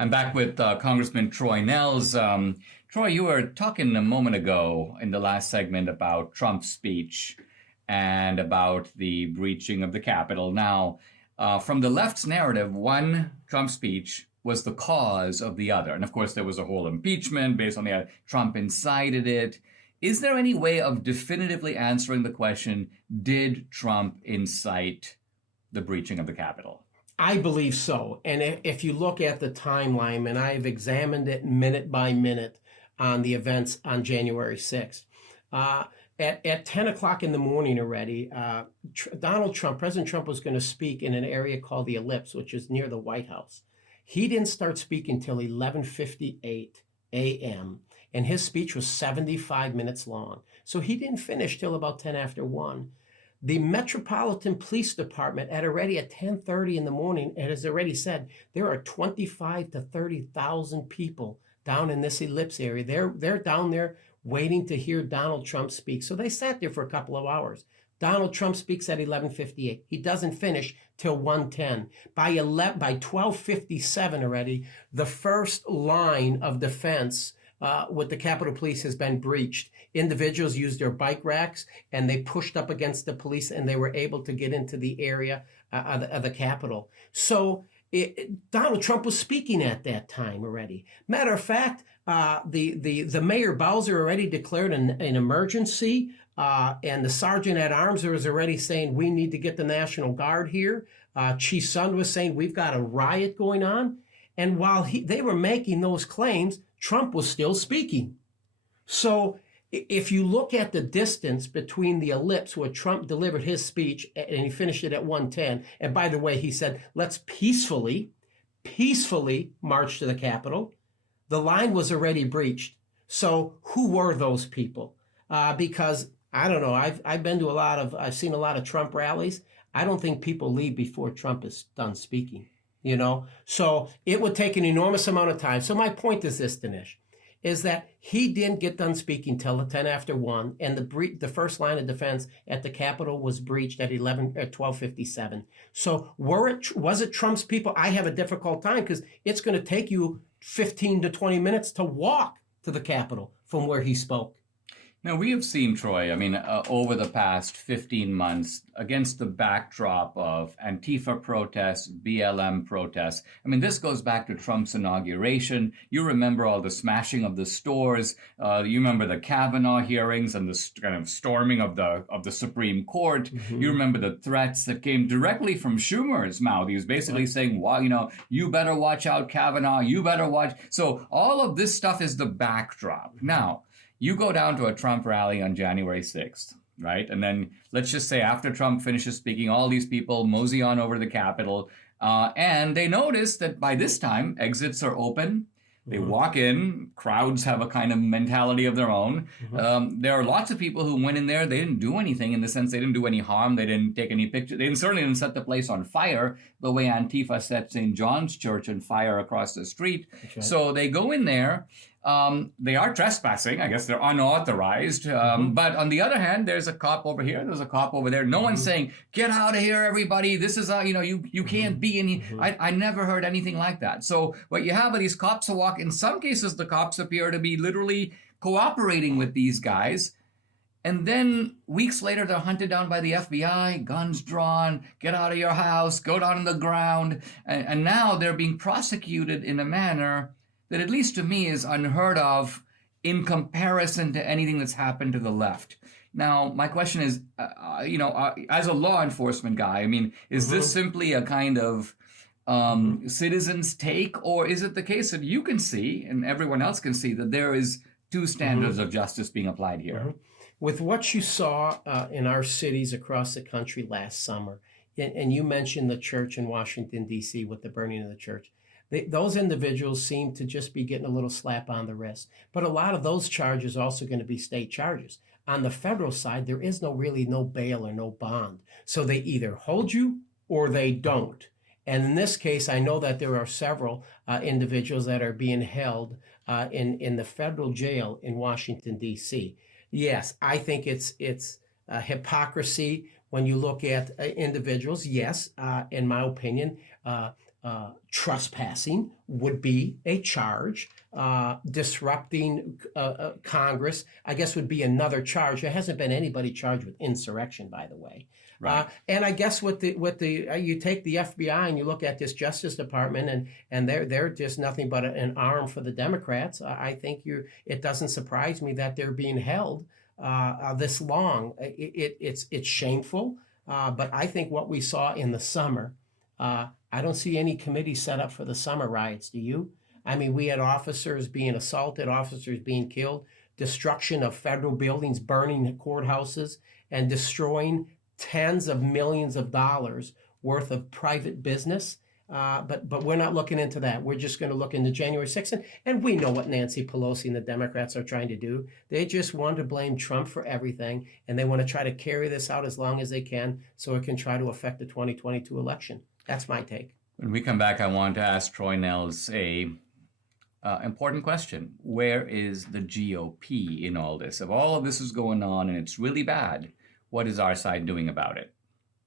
I'm back with Congressman Troy Nehls. Troy, you were talking a moment ago in the last segment about Trump's speech and about the breaching of the Capitol. Now, from the left's narrative, one Trump speech was the cause of the other. And of course, there was a whole impeachment based on the Trump incited it. Is there any way of definitively answering the question, did Trump incite the breaching of the Capitol? I believe so. And if you look at the timeline, and I've examined it minute by minute on the events on January 6th, at 10 o'clock in the morning already, President Trump was going to speak in an area called the Ellipse, which is near the White House. He didn't start speaking until 11:58 a.m., and his speech was 75 minutes long. So he didn't finish till about 10 after 1. The Metropolitan Police Department at 10:30 in the morning, and has already said there are 25 to 30,000 people down in this Ellipse area. They're down there waiting to hear Donald Trump speak. So they sat there for a couple of hours. Donald Trump speaks at 11:58. He doesn't finish till 1:10. By 12:57 already, the first line of defense with the Capitol Police has been breached. Individuals used their bike racks and they pushed up against the police and they were able to get into the area of the Capitol. So Donald Trump was speaking at that time already. Matter of fact, the Mayor Bowser already declared an emergency, and the Sergeant at Arms was already saying we need to get the National Guard here. Chief Sund was saying we've got a riot going on. And while they were making those claims, Trump was still speaking. So if you look at the distance between the Ellipse where Trump delivered his speech and he finished it at 1:10, and by the way, he said, let's peacefully march to the Capitol, the line was already breached. So who were those people? Because I don't know, I've seen a lot of Trump rallies. I don't think people leave before Trump is done speaking. So it would take an enormous amount of time. So my point is this, Dinesh, is that he didn't get done speaking till 10 after 1, and the first line of defense at the Capitol was breached at 12:57. So was it Trump's people? I have a difficult time because it's going to take you 15 to 20 minutes to walk to the Capitol from where he spoke. Now, we have seen, Troy, over the past 15 months, against the backdrop of Antifa protests, BLM protests. This goes back to Trump's inauguration. You remember all the smashing of the stores. You remember the Kavanaugh hearings and the kind of storming of the Supreme Court. Mm-hmm. You remember the threats that came directly from Schumer's mouth. He was basically saying, well, you better watch out, Kavanaugh. You better watch. So all of this stuff is the backdrop. Now, you go down to a Trump rally on January 6th, right? And then let's just say after Trump finishes speaking, all these people mosey on over to the Capitol. And they notice that by this time, exits are open. They walk in. Crowds have a kind of mentality of their own. There are lots of people who went in there. They didn't do anything in the sense they didn't do any harm. They didn't take any pictures. They certainly didn't set the place on fire the way Antifa set St. John's Church on fire across the street. Right. So they go in there. They are trespassing. I guess they're unauthorized. But on the other hand, there's a cop over here. There's a cop over there. No one's saying, get out of here, everybody. This is, you can't be in here. I never heard anything like that. So what you have are these cops who walk. In some cases, the cops appear to be literally cooperating with these guys. And then weeks later, they're hunted down by the FBI, guns drawn, get out of your house, go down on the ground. And now they're being prosecuted in a manner that, at least to me, is unheard of in comparison to anything that's happened to the left. Now, my question is, as a law enforcement guy, is this simply a kind of citizen's take, or is it the case that you can see and everyone else can see that there is two standards of justice being applied here? With what you saw in our cities across the country last summer, and you mentioned the church in Washington, D.C. with the burning of the church, those individuals seem to just be getting a little slap on the wrist. But a lot of those charges are also going to be state charges. On the federal side, there is really no bail or no bond. So they either hold you or they don't. And in this case, I know that there are several individuals that are being held in the federal jail in Washington, D.C. Yes, I think it's hypocrisy when you look at individuals. Yes, in my opinion, trespassing would be a charge. Disrupting Congress, I guess, would be another charge. There hasn't been anybody charged with insurrection, by the way. Right. And I guess with the you take the FBI and you look at this Justice Department, and they're just nothing but an arm for the Democrats. I think it doesn't surprise me that they're being held this long. It's shameful. But I think what we saw in the summer, I don't see any committee set up for the summer riots. Do you? I mean, we had officers being assaulted, officers being killed, destruction of federal buildings, burning courthouses, and destroying tens of millions of dollars worth of private business. But we're not looking into that. We're just going to look into January 6th. And we know what Nancy Pelosi and the Democrats are trying to do. They just want to blame Trump for everything, and they want to try to carry this out as long as they can so it can try to affect the 2022 election. That's my take. When we come back, I want to ask Troy Nehls a important question. Where is the GOP in all this? If all of this is going on and it's really bad, what is our side doing about it?